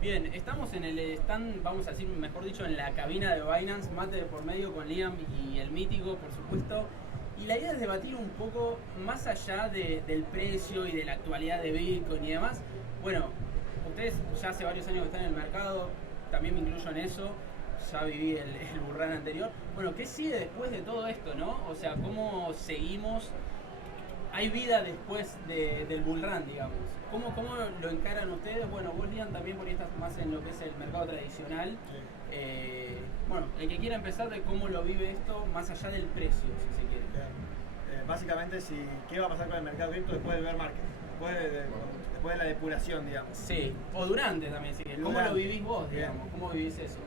Bien, estamos en el stand, vamos a decir, mejor dicho, en la cabina de Binance, mate de por medio con Liam y el mítico, por supuesto. Y la idea es debatir un poco más allá del precio y de la actualidad de Bitcoin y demás. Bueno, ustedes ya hace varios años que están en el mercado, también me incluyo en eso, ya viví el bull run anterior. Bueno, ¿qué sigue después de todo esto, no? O sea, ¿cómo seguimos? Hay vida después del bull run, digamos. ¿Cómo lo encaran ustedes? Bueno, vos, Liam, también por ahí estás más en lo que es el mercado tradicional. Sí. Bueno, el que quiera empezar de cómo lo vive esto, más allá del precio, si se quiere. Básicamente, ¿qué va a pasar con el mercado cripto después del bear market? Después de la depuración, digamos. Sí, o durante también, si querés. ¿Cómo lo vivís vos, digamos? Bien. ¿Cómo vivís eso?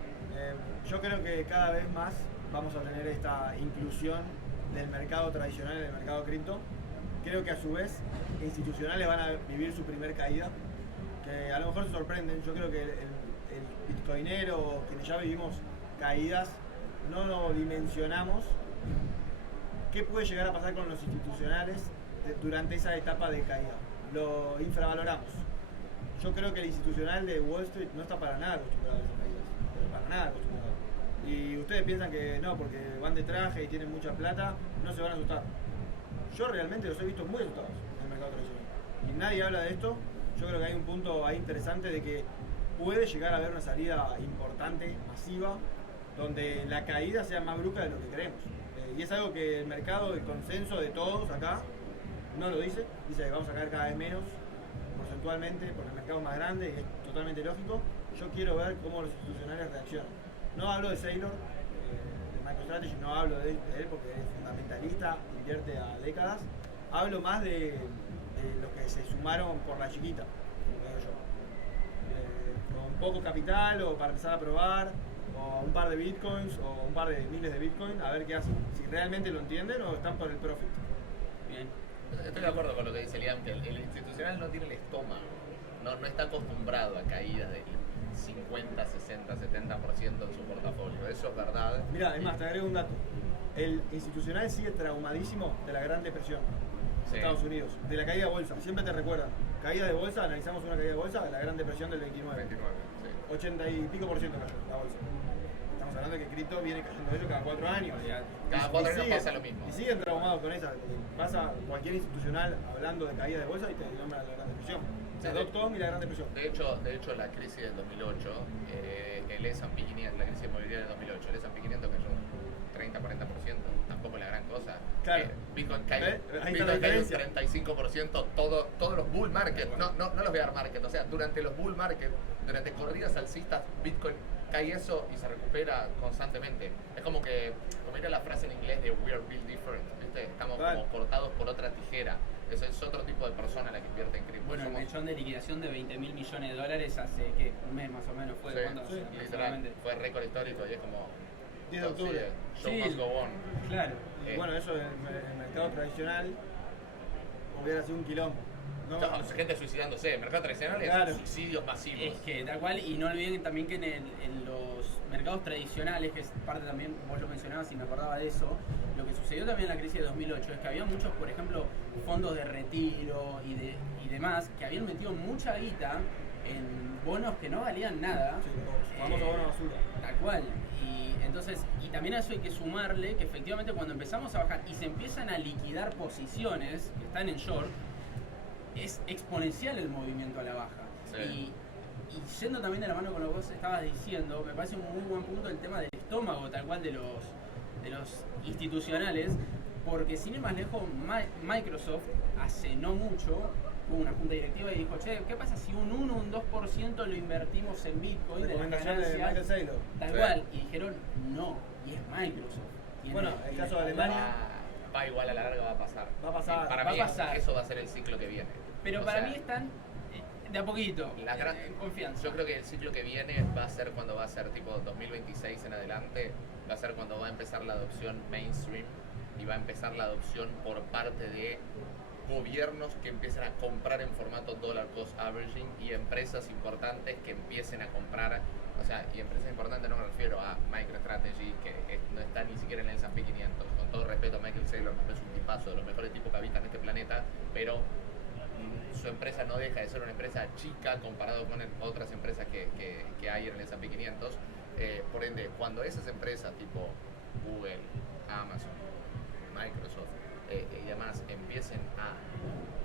Yo creo que cada vez más vamos a tener esta inclusión del mercado tradicional en el mercado cripto. Creo que a su vez institucionales van a vivir su primer caída, que a lo mejor se sorprenden. Yo creo que el bitcoinero, quienes ya vivimos caídas, no lo dimensionamos. ¿Qué puede llegar a pasar con los institucionales durante esa etapa de caída? Lo infravaloramos. Yo creo que el institucional de Wall Street no está para nada acostumbrado a esas caídas, pero para nada acostumbrado. Y ustedes piensan que no, porque van de traje y tienen mucha plata, no se van a asustar. Yo realmente los he visto muy asustados en el mercado tradicional. Y nadie habla de esto. Yo creo que hay un punto ahí interesante de que puede llegar a haber una salida importante, masiva, donde la caída sea más brusca de lo que creemos. Y es algo que el mercado, el consenso de todos acá, no lo dice. Dice que vamos a caer cada vez menos porcentualmente porque el mercado es más grande y es totalmente lógico. Yo quiero ver cómo los institucionales reaccionan. No hablo de Saylor, de MicroStrategy, no hablo de él porque es fundamentalista, invierte a décadas. Hablo más de los que se sumaron por la chiquita, como digo yo. Con poco capital o para empezar a probar, o un par de bitcoins o un par de miles de bitcoins, a ver qué hacen. Si realmente lo entienden o están por el profit. Bien. Estoy de acuerdo con lo que dice Liam, que el institucional no tiene el estómago, no está acostumbrado a caídas del 50, 60, 70% en su portafolio. Eso es verdad. Mira, es más, te agrego un dato. El institucional sigue traumadísimo de la Gran Depresión de Estados Unidos, de la caída de bolsa. Siempre te recuerdan. Caída de bolsa, analizamos una caída de bolsa, la Gran Depresión del 29. 80 y pico por ciento cayó la bolsa. Estamos hablando de que cripto viene cayendo eso cada 4 años. Cada 4 años pasa lo mismo. Y siguen traumados con esa. Pasa cualquier institucional hablando de caída de bolsa y te nombra la Gran Depresión. O sea, .com y la Gran Depresión. De hecho, la crisis del 2008, el S&P 500, la crisis inmobiliaria del 2008, el S&P 500 cayó 30-40%, tampoco es la gran cosa. Claro. Bitcoin cayó un 35%, todos los bull market, no los bear market, o sea, durante los bull market, durante corridas alcistas, Bitcoin cae eso y se recupera constantemente. Es como era la frase en inglés de we are built different, ¿viste? Estamos como cortados por otra tijera. Eso es otro tipo de persona la que invierte en cripto. Bueno, el mechón de liquidación de 20.000 millones de dólares hace un mes más o menos fue. Sí, ¿Cuánto? sí, literal, fue récord histórico y es como 10 de octubre. Show must go on. Claro. Y bueno, eso en el mercado tradicional hubiera sido un quilombo. No, gente suicidándose. El mercado tradicional es suicidios masivos. Es que tal cual, y no olviden también que en los mercados tradicionales, que es parte también, vos lo mencionabas y me acordaba de eso, lo que sucedió también en la crisis de 2008 es que había muchos, por ejemplo, fondos de retiro y demás, que habían metido mucha guita en bonos que no valían nada. Sí, los famosos bonos basura. Tal cual. Y también a eso hay que sumarle que efectivamente cuando empezamos a bajar y se empiezan a liquidar posiciones que están en short, es exponencial el movimiento a la baja. Sí. Y yendo también de la mano con lo que vos estabas diciendo, me parece un muy buen punto el tema del estómago, tal cual de los institucionales, porque sin ir más lejos, Microsoft hace no mucho hubo una junta directiva y dijo, che, ¿qué pasa si un 1 o un 2% lo invertimos en Bitcoin de las Recomendación de Michael Saylor. Tal cual, y dijeron no, y es Microsoft. Bueno, el caso de Alemania va igual, a la larga va a pasar. Va a pasar. Para mí eso va a ser el ciclo que viene. Pero para mí están de a poquito, en confianza. Yo creo que el ciclo que viene va a ser cuando va a ser tipo 2026 en adelante, va a ser cuando va a empezar la adopción mainstream y va a empezar la adopción por parte de gobiernos que empiecen a comprar en formato dollar cost averaging y empresas importantes que empiecen a comprar. O sea, y empresas importantes no me refiero a MicroStrategy, que no está ni siquiera en el S&P 500. Con todo respeto a Michael Saylor, me parece un tipazo de los mejores tipos que habitan este planeta, pero su empresa no deja de ser una empresa chica comparado con otras empresas que hay en el S&P 500. Por ende, cuando esas empresas tipo Google, Amazon, Microsoft y demás empiecen a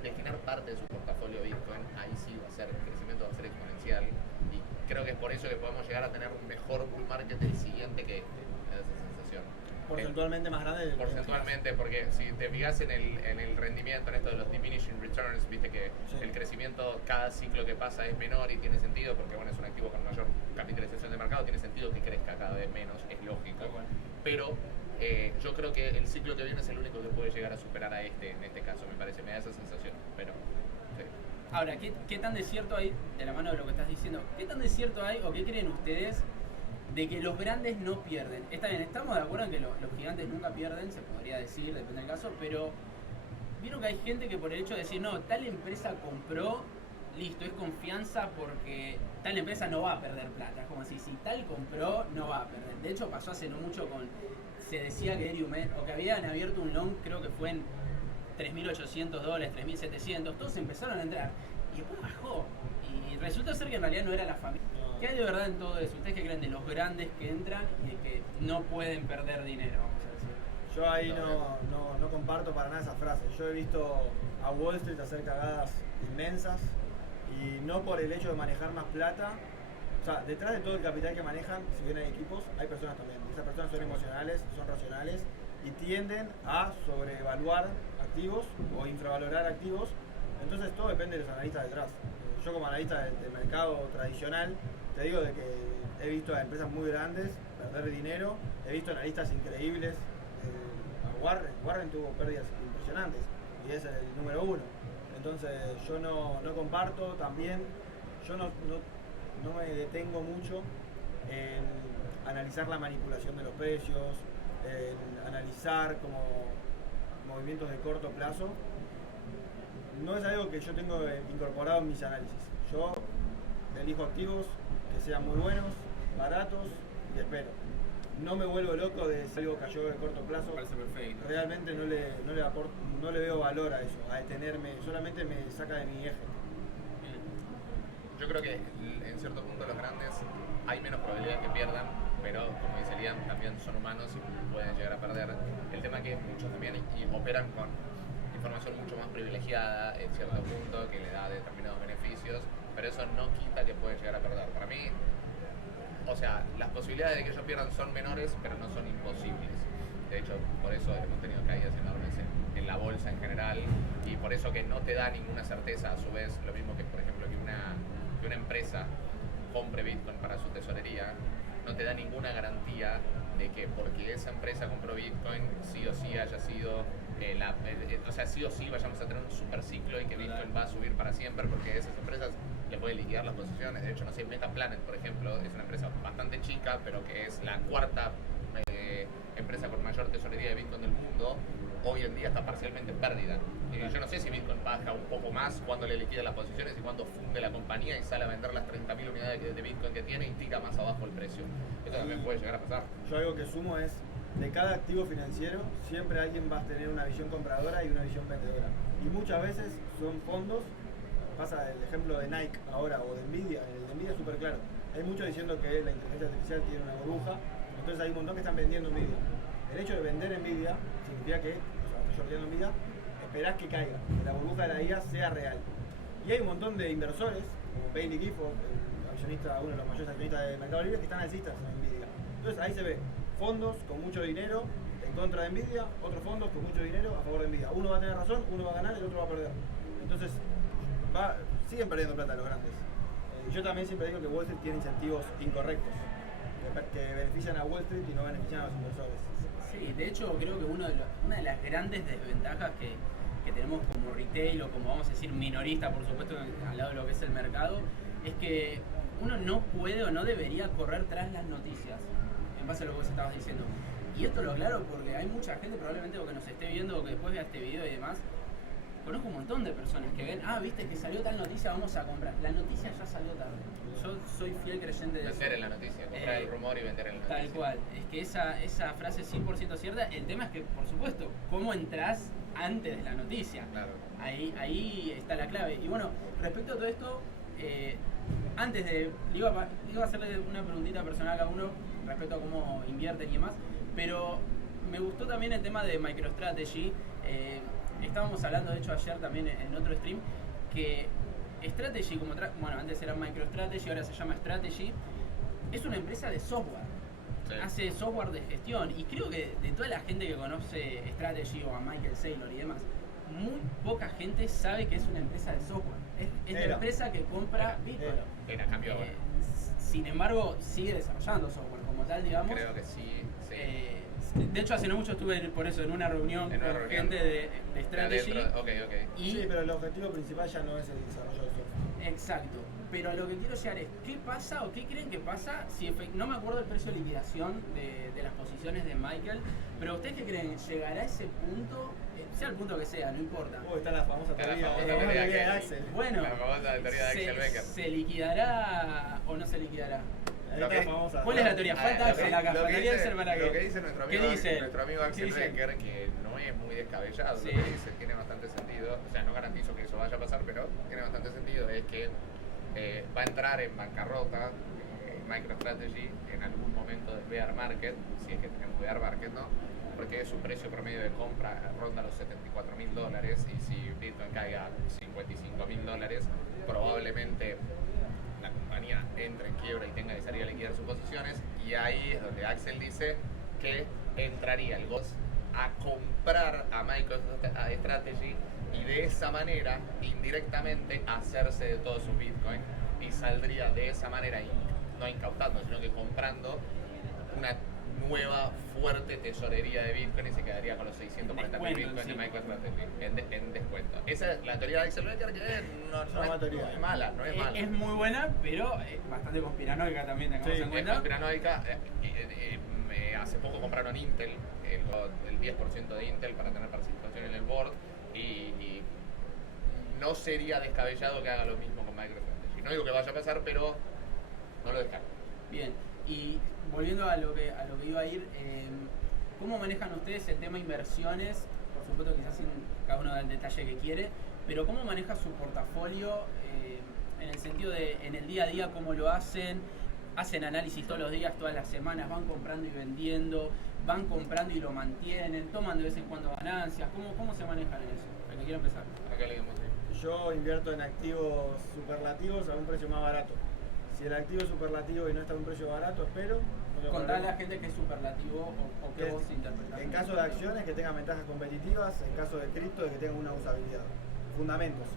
destinar parte de su portafolio Bitcoin, ahí sí va a ser, el crecimiento va a ser exponencial, y creo que es por eso que podemos llegar a tener un mejor bull market el siguiente, que me da esa sensación. Porcentualmente más grande. Porcentualmente, porque si te fijas en el rendimiento, en esto de los diminishing returns, viste que Sí. el crecimiento cada ciclo que pasa es menor, y tiene sentido porque bueno, es un activo con mayor capitalización de mercado, tiene sentido que crezca cada vez menos, es lógico. Pero yo creo que el ciclo que viene es el único que puede llegar a superar a este, en este caso, me parece, me da esa sensación. Pero sí. Ahora, ¿qué tan de cierto hay, de la mano de lo que estás diciendo, qué tan de cierto hay o qué creen ustedes de que los grandes no pierden? Está bien, estamos de acuerdo en que los gigantes nunca pierden, se podría decir, depende del caso, pero vieron que hay gente que por el hecho de decir, no, tal empresa compró, listo, es confianza porque tal empresa no va a perder plata. Es como si tal compró, no va a perder. De hecho, pasó hace no mucho se decía que Ethereum, o que habían abierto un long, creo que fue en $3.800, $3.700, todos empezaron a entrar y después bajó. Y resulta ser que en realidad no era la familia. ¿Qué hay de verdad en todo eso? ¿Ustedes qué creen de los grandes que entran y de que no pueden perder dinero, vamos a decir? Yo ahí no comparto para nada esa frase. Yo he visto a Wall Street hacer cagadas inmensas, y no por el hecho de manejar más plata. O sea, detrás de todo el capital que manejan, si bien hay equipos, hay personas también. Esas personas son emocionales, son racionales y tienden a sobrevaluar activos o infravalorar activos. Entonces todo depende de los analistas detrás. Yo como analista del mercado tradicional te digo de que he visto a empresas muy grandes perder dinero, he visto analistas increíbles. Warren tuvo pérdidas impresionantes y es el número uno. Entonces yo no comparto. También yo no me detengo mucho en analizar la manipulación de los precios, en analizar como movimientos de corto plazo. No es algo que yo tengo incorporado en mis análisis. Yo elijo activos que sean muy buenos, baratos y espero. No me vuelvo loco de si algo cayó de corto plazo. Parece perfecto. Realmente no le veo valor a eso, a detenerme, solamente me saca de mi eje. Yo creo que en cierto punto los grandes hay menos probabilidad que pierdan, pero como dice Liam, también son humanos y pueden llegar a perder. El tema es que muchos también operan con información mucho más privilegiada en cierto punto, que le da determinados beneficios, pero eso no quita que pueden llegar a perder. Para mí, o sea, las posibilidades de que ellos pierdan son menores, pero no son imposibles. De hecho, por eso hemos tenido caídas enormes en la bolsa en general, y por eso que no te da ninguna certeza, a su vez, lo mismo que, por ejemplo, que una empresa compre Bitcoin para su tesorería, no te da ninguna garantía de que porque esa empresa compró Bitcoin, sí o sí haya sido, o sea, sí o sí vayamos a tener un super ciclo y que Bitcoin va a subir para siempre, porque esas empresas le pueden liquidar las posiciones. De hecho, no sé, Metaplanet, por ejemplo, es una empresa bastante chica, pero que es la cuarta empresa con mayor tesorería de Bitcoin del mundo. Hoy en día está parcialmente en pérdida. Yo no sé si Bitcoin baja un poco más cuando le liquida las posiciones y cuando funde la compañía y sale a vender las 30.000 unidades de Bitcoin que tiene y tira más abajo el precio. Esto también puede llegar a pasar. Yo algo que sumo es, de cada activo financiero, siempre alguien va a tener una visión compradora y una visión vendedora. Y muchas veces son fondos, pasa el ejemplo de Nike ahora o de Nvidia, el de Nvidia es súper claro. Hay muchos diciendo que la inteligencia artificial tiene una burbuja, entonces hay un montón que están vendiendo Nvidia. El hecho de vender Nvidia significa que, o sea, estoy shorteando Nvidia, esperás que caiga, que la burbuja de la IA sea real. Y hay un montón de inversores, como Bailey Gifford, el accionista, uno de los mayores accionistas de Mercado Libre, que están alcistas en Nvidia. Entonces ahí se ve fondos con mucho dinero en contra de Nvidia, otros fondos con mucho dinero a favor de Nvidia. Uno va a tener razón, uno va a ganar y el otro va a perder. Entonces siguen perdiendo plata los grandes. Yo también siempre digo que Wall Street tiene incentivos incorrectos, que benefician a Wall Street y no benefician a los inversores. Sí, de hecho creo que una de las grandes desventajas que tenemos como retail o como vamos a decir minorista, por supuesto, al lado de lo que es el mercado, es que uno no puede o no debería correr tras las noticias, en base a lo que vos estabas diciendo. Y esto lo aclaro porque hay mucha gente probablemente o que nos esté viendo o que después vea este video y demás, conozco un montón de personas que ven, viste que salió tal noticia, vamos a comprar. La noticia ya salió tarde. Yo soy fiel creyente de eso. Vender en la noticia, comprar el rumor y vender en la noticia. Tal cual. Es que esa frase es 100% cierta. El tema es que, por supuesto, ¿cómo entras antes de la noticia? Claro. Ahí está la clave. Y bueno, respecto a todo esto, antes de... iba a hacerle una preguntita personal a cada uno respecto a cómo invierten y demás, pero me gustó también el tema de MicroStrategy. Estábamos hablando, de hecho, ayer también en otro stream, que Strategy, bueno, antes era MicroStrategy, ahora se llama Strategy, es una empresa de software. Sí. Hace software de gestión, y creo que de toda la gente que conoce Strategy o a Michael Saylor y demás, muy poca gente sabe que es una empresa de software. Es la empresa que compra Bitcoin. Cambió ahora. Sin embargo, sigue desarrollando software como tal, digamos. Creo que sí. De hecho, hace no mucho estuve por eso en una reunión con gente de Strategy. Sí, pero el objetivo principal ya no es el desarrollo de software. Exacto. Pero a lo que quiero llegar es, ¿qué pasa o qué creen que pasa si no me acuerdo el precio de liquidación de las posiciones de Michael, pero ustedes qué creen, llegará a ese punto, sea el punto que sea, no importa? Está la famosa teoría de Axel. Bueno, la famosa teoría de Axel Becker. ¿Se liquidará o no se liquidará? ¿Cuál es la teoría? Falta Axel acá, faltaría Axel para que. Lo que dice nuestro amigo Axel Becker, que no es muy descabellado, sí. Lo que dice tiene bastante sentido, o sea, no garantizo que eso vaya a pasar, pero tiene bastante sentido, es que va a entrar en bancarrota MicroStrategy en algún momento del bear market, si es que tenemos bear market, ¿no? Porque su precio promedio de compra ronda los $74.000 y si Bitcoin caiga $55.000, probablemente la compañía entre en quiebra y tenga que salir a liquidar sus posiciones, y ahí es donde Axel dice que entraría el GOS a comprar a MicroStrategy y de esa manera indirectamente hacerse de todos sus Bitcoin, y saldría de esa manera no incautando, sino que comprando una nueva fuerte tesorería de Bitcoin y se quedaría con los 640.000 Bitcoin de MicroStrategy en descuento. Esa es la teoría de Axel Becker, que no es mala. Es muy buena, pero bastante conspiranoica también, tengamos en cuenta. Es conspiranoica. Hace poco compraron Intel, el 10% de Intel para tener participación en el board, y no sería descabellado que haga lo mismo con MicroStrategy. No digo que vaya a pasar, pero no lo descarto. Bien, y volviendo a lo que iba a ir, ¿cómo manejan ustedes el tema inversiones? Por supuesto, quizás sin cada uno da el detalle que quiere, pero ¿cómo maneja su portafolio en el sentido de en el día a día, cómo lo hacen? ¿Hacen análisis todos los días, todas las semanas, van comprando y vendiendo, van comprando y lo mantienen, toman de vez en cuando ganancias? ¿Cómo se manejan en eso? El que quiera empezar. Acá leemos. Yo invierto en activos superlativos a un precio más barato. Si el activo es superlativo y no está a un precio barato, espero. Contale a la gente que es superlativo o que vos interpretás. En caso de acciones, que tengan ventajas competitivas. En caso de cripto, de que tengan una usabilidad. Fundamentos.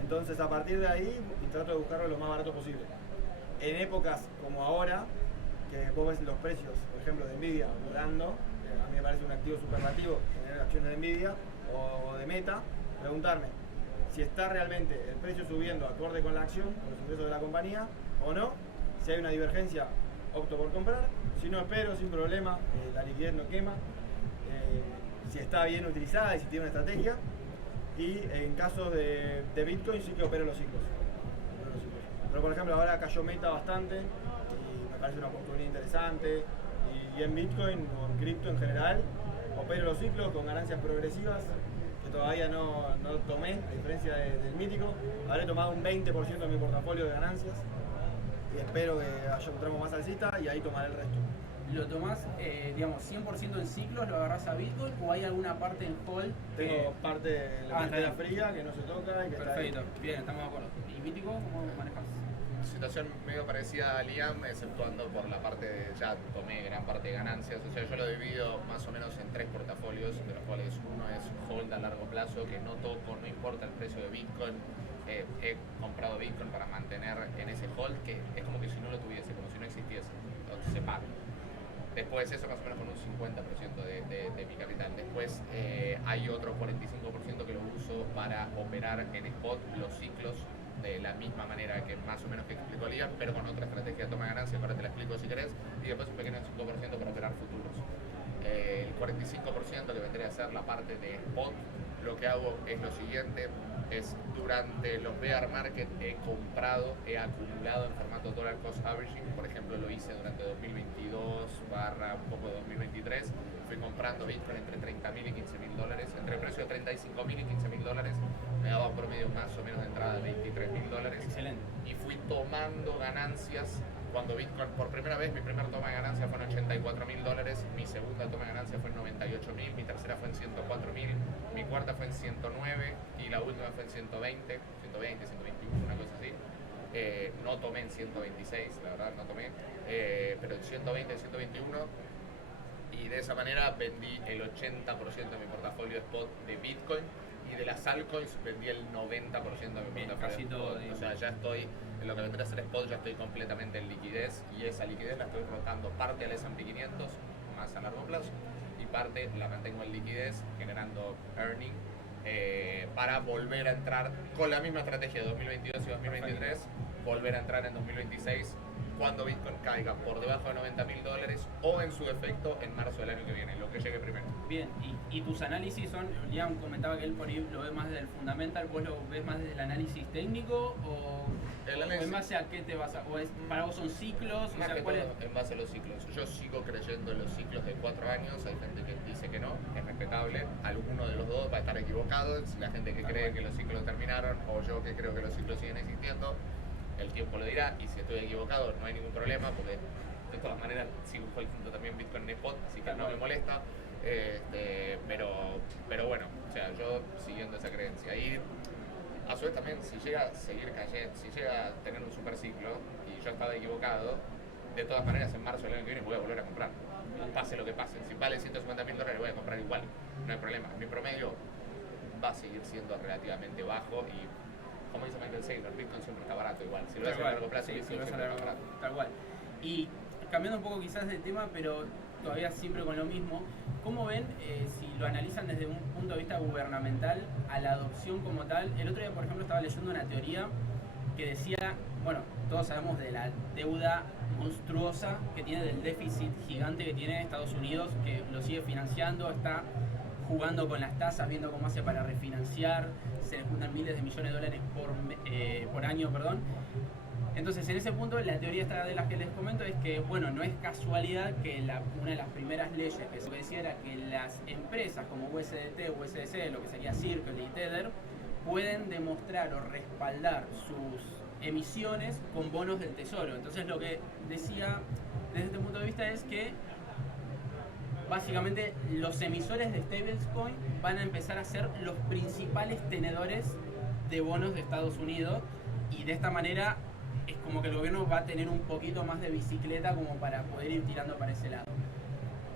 Entonces, a partir de ahí, trato de buscarlo lo más barato posible. En épocas como ahora, que vos ves los precios, por ejemplo, de Nvidia volando, a mí me parece un activo superlativo tener acciones de Nvidia o de Meta, preguntarme si está realmente el precio subiendo acorde con la acción, con los ingresos de la compañía, o no. Si hay una divergencia, opto por comprar. Si no, espero sin problema, la liquidez no quema. Si está bien utilizada y si tiene una estrategia. Y en caso de Bitcoin sí que opero los ciclos. Pero por ejemplo ahora cayó Meta bastante y me parece una oportunidad interesante. Y en Bitcoin o en cripto en general, opero los ciclos con ganancias progresivas, que todavía no tomé, a diferencia del mítico. Habré tomado un 20% de mi portafolio de ganancias y espero que haya un tramo más alcista y ahí tomaré el resto. ¿Lo tomás, digamos, 100% en ciclos, lo agarrás a Bitcoin o hay alguna parte en hold? Tengo parte de la cartera fría que no se toca y que perfecto, está ahí. Bien, estamos de acuerdo. ¿Y mítico, cómo manejas? Situación medio parecida a Liam, exceptuando por la parte de ya tomé gran parte de ganancias. O sea, yo lo divido más o menos en 3 portafolios, de los cuales uno es hold a largo plazo, que no toco, no importa el precio de Bitcoin. He comprado Bitcoin para mantener en ese hold, que es como que si no lo tuviese, como si no existiese, se paga. Después eso más o menos con un 50% de mi capital. Después hay otro 45% que lo uso para operar en spot los ciclos de la misma manera que más o menos que explicó Liam, pero con otra estrategia de toma de ganancias, ahora te la explico si querés, y después un pequeño 5% para operar futuros. El 45% que vendría a ser la parte de spot lo que hago es lo siguiente, es durante los bear market he comprado, he acumulado en formato dollar cost averaging, por ejemplo lo hice durante 2022 barra un poco de 2023, fui comprando Bitcoin entre 30.000 y 15.000 dólares, entre el precio de 35.000 y 15.000 dólares, me daba un promedio más o menos de entrada de 23.000 dólares. Excelente. Y fui tomando ganancias cuando Bitcoin, por primera vez, mi primer toma de ganancia fue en 84.000 dólares, mi segunda toma de ganancia fue en 98.000, mi tercera fue en 104.000, mi cuarta fue en 109 y la última fue en 120, 121, una cosa así. No tomé en 126, la verdad no tomé, pero en 120, 121, y de esa manera vendí el 80% de mi portafolio spot de Bitcoin, y de las altcoins vendí el 90% de mi portafolio casi todo, spot. O sea, ya estoy, en lo que vendría a ser spot, ya estoy completamente en liquidez, y esa liquidez la estoy rotando parte al S&P 500, más a largo plazo, y parte la mantengo en liquidez, generando earning, para volver a entrar con la misma estrategia de 2022 y 2023, volver a entrar en 2026 cuando Bitcoin caiga por debajo de 90.000 dólares o en su defecto en marzo del año que viene, lo que llegue primero. Bien, y tus análisis son, Liam comentaba que él por ahí lo ve más desde el fundamental, ¿vos lo ves más desde el análisis técnico o en base a qué te basas? ¿O es, para vos son ciclos? Más O sea, que ¿cuál todo es? en base a los ciclos. Yo sigo creyendo en los ciclos de 4 años, hay gente que dice que no, es respetable, alguno de los dos va a estar equivocado, si la gente que cree que los ciclos terminaron o yo que creo que los ciclos siguen existiendo, el tiempo lo dirá, y si estoy equivocado no hay ningún problema, porque de todas maneras sigo junto también Bitcoin en spot, así que no me molesta, pero bueno, o sea, yo siguiendo esa creencia. Y a su vez también, si llega a seguir cayendo, si llega a tener un super ciclo y yo estaba equivocado, de todas maneras en marzo del año que viene voy a volver a comprar, pase lo que pase. Si vale 150.000 dólares voy a comprar igual, no hay problema. Mi promedio va a seguir siendo relativamente bajo, y como dice Michael Saylor, Bitcoin siempre está barato igual. Si lo ves a largo plazo, sí, Bitcoin si siempre lo ves a está largo, barato. tal cual. Y cambiando un poco quizás de tema, pero todavía siempre con lo mismo, ¿cómo ven, si lo analizan desde un punto de vista gubernamental, a la adopción como tal? El otro día, por ejemplo, estaba leyendo una teoría que decía, bueno, todos sabemos de la deuda monstruosa que tiene, del déficit gigante que tiene Estados Unidos, que lo sigue financiando, está jugando con las tasas, viendo cómo hace para refinanciar, se le juntan miles de millones de dólares por año, perdón. Entonces, en ese punto, la teoría esta de las que les comento es que, bueno, no es casualidad que una de las primeras leyes que se decía era que las empresas como USDT, USDC, lo que sería Circle y Tether, pueden demostrar o respaldar sus emisiones con bonos del tesoro. Entonces, lo que decía desde este punto de vista es que básicamente los emisores de stablecoin van a empezar a ser los principales tenedores de bonos de Estados Unidos, y de esta manera es como que el gobierno va a tener un poquito más de bicicleta como para poder ir tirando para ese lado.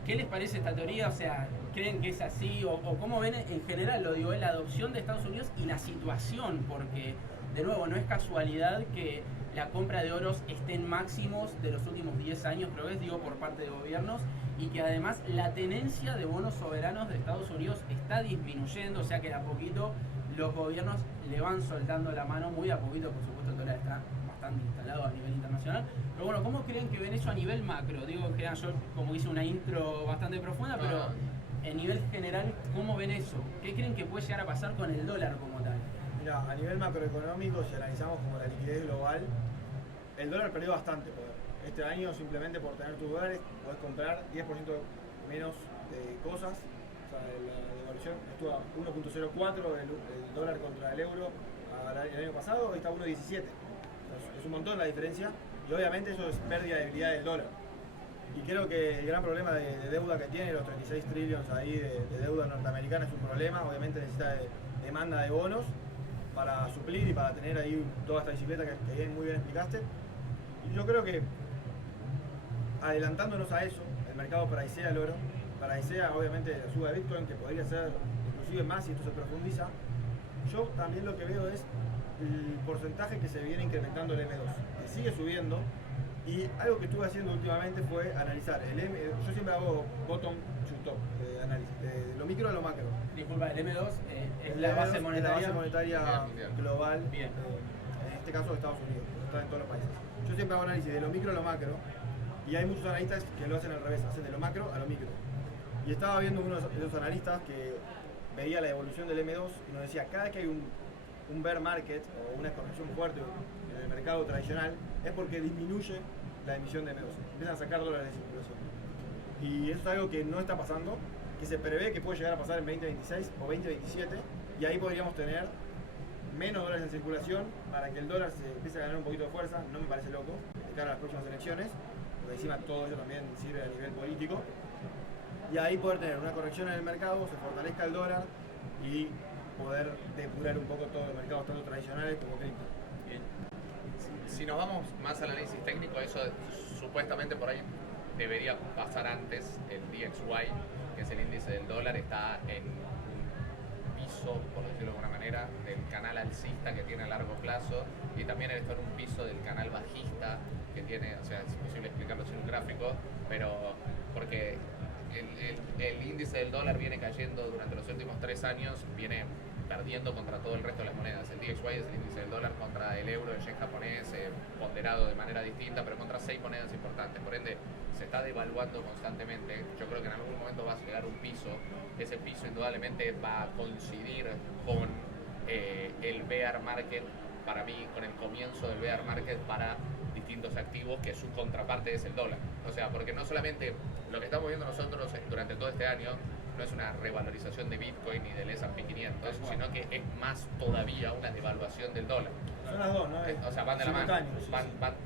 ¿Qué les parece esta teoría? O sea, ¿creen que es así? ¿O cómo ven en general, lo digo, la adopción de Estados Unidos y la situación? Porque, de nuevo, no es casualidad que la compra de oros esté en máximos de los últimos 10 años, creo que es, digo, por parte de gobiernos, y que además la tenencia de bonos soberanos de Estados Unidos está disminuyendo, o sea que de a poquito los gobiernos le van soltando la mano, muy a poquito, por supuesto el dólar está bastante instalado a nivel internacional, pero bueno, ¿cómo creen que ven eso a nivel macro? Digo, en general, yo como hice una intro bastante profunda, pero en nivel general, ¿cómo ven eso? ¿Qué creen que puede llegar a pasar con el dólar como tal? Mira, a nivel macroeconómico, si analizamos como la liquidez global, el dólar perdió bastante poder. Este año, simplemente por tener tus dólares, podés comprar 10% menos de cosas. O sea, la devaluación estuvo a 1.04 el dólar contra el euro el año pasado, hoy está a 1.17. Es un montón la diferencia, y obviamente eso es pérdida de debilidad del dólar. Y creo que el gran problema de deuda que tiene, los 36 trillones ahí de deuda norteamericana, es un problema. Obviamente necesita demanda de bonos para suplir y para tener ahí toda esta bicicleta que muy bien explicaste. Y yo creo que, adelantándonos a eso, el mercado pricea el oro, pricea obviamente la suba de Bitcoin, que podría ser inclusive más si esto se profundiza. Yo también lo que veo es el porcentaje que se viene incrementando el M2, que sigue subiendo, y algo que estuve haciendo últimamente fue analizar yo siempre hago bottom to top de análisis, de lo micro a lo macro. Disculpa, el M2 es la base monetaria, la base monetaria global, bien. En este caso de Estados Unidos, pero está en todos los países. Yo siempre hago análisis de lo micro a lo macro, y hay muchos analistas que lo hacen al revés, hacen de lo macro a lo micro. Y estaba viendo unos de los analistas que veía la evolución del M2 y nos decía, cada que hay un bear market o una corrección fuerte en el mercado tradicional, es porque disminuye la emisión de M2. Empiezan a sacar dólares de circulación. Y eso es algo que no está pasando, que se prevé que puede llegar a pasar en 2026 o 2027, y ahí podríamos tener menos dólares en circulación para que el dólar se empiece a ganar un poquito de fuerza. No me parece loco, de cara a las próximas elecciones, porque encima todo eso también sirve a nivel político. Y ahí poder tener una corrección en el mercado, se fortalezca el dólar y poder depurar un poco todos los mercados tanto tradicionales como cripto. Si nos vamos más al análisis técnico, eso supuestamente por ahí debería pasar antes. El DXY, que es el índice del dólar, está en un piso, por decirlo de alguna manera, del canal alcista que tiene a largo plazo, y también está en un piso del canal bajista que tiene, o sea, es imposible explicarlo sin un gráfico, pero porque el índice del dólar viene cayendo durante los últimos 3 años, viene perdiendo contra todo el resto de las monedas. El DXY es el índice del dólar contra el euro, el yen japonés, ponderado de manera distinta, pero contra 6 monedas importantes. Por ende, se está devaluando constantemente. Yo creo que en algún momento va a llegar un piso. Ese piso indudablemente va a coincidir con el bear market, para mí, con el comienzo del bear market para distintos activos, que su contraparte es el dólar. O sea, porque no solamente lo que estamos viendo nosotros durante todo este año no es una revalorización de Bitcoin ni del S&P 500, sino que es más todavía una devaluación del dólar. Son las dos, ¿no? O sea, van de la mano.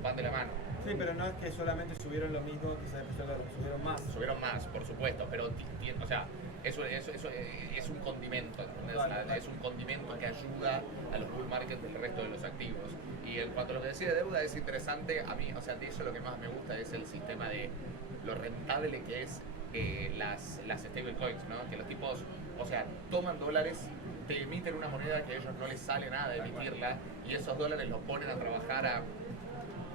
Van de la mano. Sí, pero no es que solamente subieron lo mismo que se depreció el dólar, subieron más. Subieron más, por supuesto, pero o sea, eso es un condimento, ¿entendés? Total. Es un condimento que ayuda a los bull markets del resto de los activos. Y en cuanto a lo que decía de deuda, es interesante. A mí, o sea, de eso lo que más me gusta es el sistema de lo rentable que es las stablecoins, ¿no? Que los tipos, o sea, toman dólares, te emiten una moneda que a ellos no les sale nada de emitirla, y esos dólares los ponen a trabajar a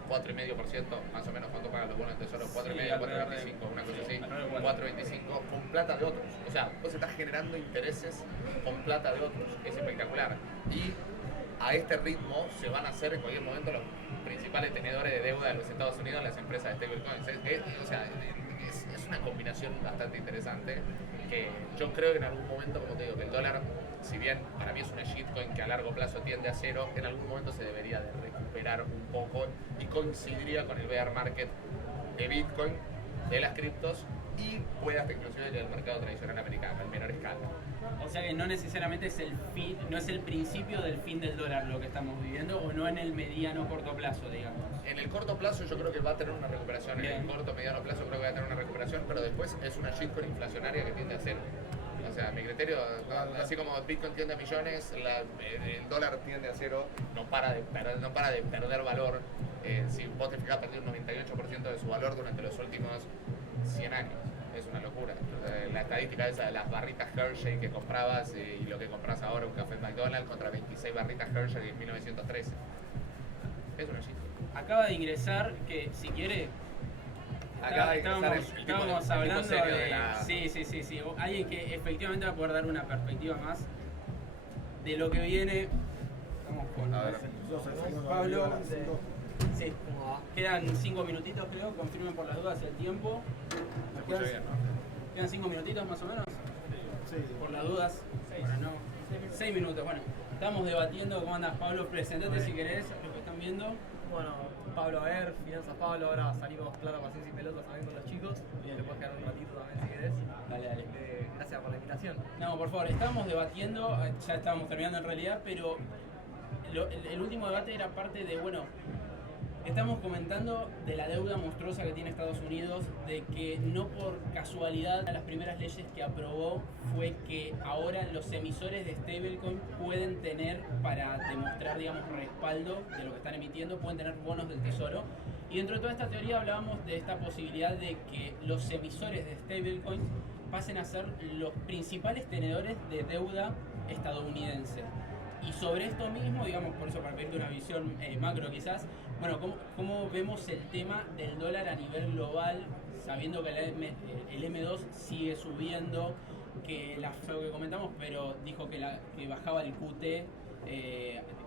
4,5%, más o menos. ¿Cuánto pagan los bonos de tesoro? 4,5, 4,25, una cosa así, 4,25, con plata de otros. O sea, vos estás generando intereses con plata de otros, es espectacular. Y a este ritmo se van a hacer en cualquier momento los principales tenedores de deuda de los Estados Unidos, las empresas de stablecoins. O sea, es una combinación bastante interesante, que yo creo que en algún momento, como te digo, que el dólar, si bien para mí es una shitcoin que a largo plazo tiende a cero, en algún momento se debería de recuperar un poco y coincidiría con el bear market de Bitcoin, de las criptos, y puede hasta inclusive del mercado tradicional americano en menor escala. O sea que no necesariamente es el fin, no es el principio del fin del dólar lo que estamos viviendo, o no en el mediano corto plazo, digamos. En el corto plazo yo creo que va a tener una recuperación. Bien. En el corto mediano plazo creo que va a tener una recuperación, pero después es una shitcoin inflacionaria que tiende a cero. O sea, mi criterio, así como Bitcoin tiende a millones, el dólar tiende a cero, no para de perder valor. Si vos te fijas, perdió un 98% de su valor durante los últimos 100 años. Es una locura. La estadística esa de las barritas Hershey que comprabas y lo que compras ahora, un café McDonald's contra 26 barritas Hershey en 1913. Es una shitcoin. Acaba de ingresar, que si quiere... Acaba de ingresar el tipo Estábamos serio hablando de la... Sí. Alguien que efectivamente va a poder dar una perspectiva más de lo que viene. Vamos con A ver. Pablo. Sí, quedan 5 minutitos, creo. Confirmen por las dudas el tiempo. Se escucha bien, ¿no? Quedan 5 minutitos más o menos. Sí. Por las dudas. Bueno, no. 6 minutos. Bueno, estamos debatiendo. ¿Cómo andas, Pablo? Presentate si querés, los que están viendo. Bueno, Pablo Aver, Finanzas Pablo, ahora salimos Plata, Paciencia y Pelotas también con los chicos. Bien. Te puedes quedar un ratito también si querés. Dale. Gracias por la invitación. No, por favor, estábamos debatiendo, ya estábamos terminando en realidad, pero el último debate era parte de, bueno, estamos comentando de la deuda monstruosa que tiene Estados Unidos, de que no por casualidad las primeras leyes que aprobó fue que ahora los emisores de stablecoin pueden tener, para demostrar, digamos, respaldo de lo que están emitiendo, pueden tener bonos del tesoro. Y dentro de toda esta teoría hablábamos de esta posibilidad de que los emisores de stablecoin pasen a ser los principales tenedores de deuda estadounidense. Y sobre esto mismo, digamos, por eso para pedirte una visión macro quizás, bueno, ¿cómo vemos el tema del dólar a nivel global, sabiendo que el M2 sigue subiendo, que algo que comentamos, pero dijo que bajaba el QT,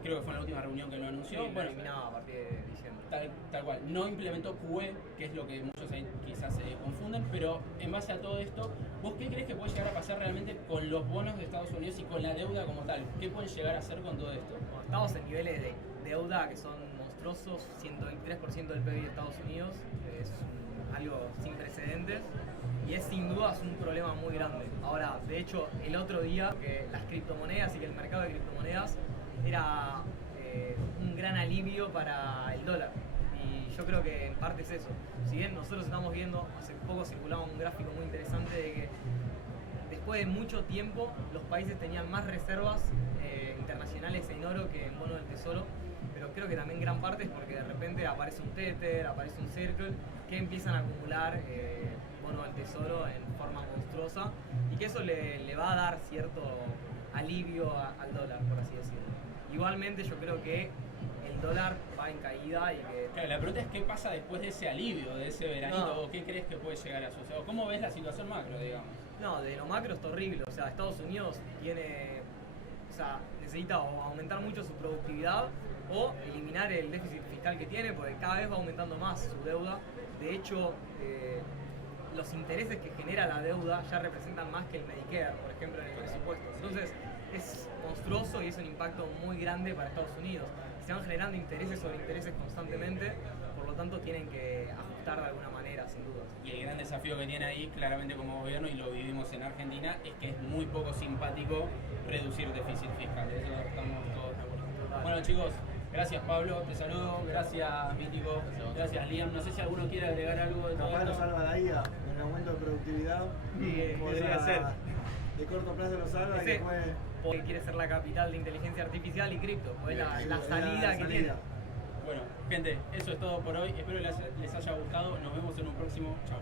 creo que fue en la última reunión que lo anunció. Sí, lo Bueno, eliminaba a partir de diciembre. tal cual, no implementó QE, que es lo que muchos ahí quizás se confunden, pero en base a todo esto, ¿vos qué crees que puede llegar a pasar realmente con los bonos de Estados Unidos y con la deuda como tal? ¿Qué pueden llegar a hacer con todo esto? Bueno, estamos en niveles de deuda que son monstruosos, 123% del PIB de Estados Unidos, es algo sin precedentes y es sin duda un problema muy grande. Ahora, de hecho, el otro día que las criptomonedas y que el mercado de criptomonedas era un gran alivio para el dólar. Y yo creo que en parte es eso. Si bien nosotros estamos viendo, hace poco circulaba un gráfico muy interesante de que después de mucho tiempo los países tenían más reservas internacionales en oro que en bono del tesoro, pero creo que también gran parte es porque de repente aparece un Tether, aparece un Circle, que empiezan a acumular bono del tesoro en forma monstruosa y que eso le va a dar cierto alivio al dólar, por así decirlo. Igualmente yo creo que el dólar va en caída y que... Claro, la pregunta es qué pasa después de ese alivio, de ese veranito, No. o qué crees que puede llegar a suceder, o cómo ves la situación macro, digamos. No, de lo macro está horrible. O sea, Estados Unidos tiene, o sea, necesita o aumentar mucho su productividad o eliminar el déficit fiscal que tiene, porque cada vez va aumentando más su deuda. De hecho, los intereses que genera la deuda ya representan más que el Medicare, por ejemplo, en el presupuesto. Entonces, es monstruoso y es un impacto muy grande para Estados Unidos. Se van generando intereses sobre intereses constantemente, por lo tanto tienen que ajustar de alguna manera, sin duda. Y el gran desafío que tiene ahí, claramente como gobierno, y lo vivimos en Argentina, es que es muy poco simpático reducir déficit fiscal. De eso estamos todos de acuerdo. Total. Bueno chicos, gracias Pablo, te saludo, gracias Mítico, gracias Liam. No sé si alguno quiere agregar algo de todo Capaz nos esto. salva la ida, el aumento de productividad. Podría Empieza ser. De corto plazo lo salva y Ese- después... Porque quiere ser la capital de inteligencia artificial y cripto, pues la la salida que tiene. Bueno, gente, eso es todo por hoy. Espero les haya gustado. Nos vemos en un próximo. Chao.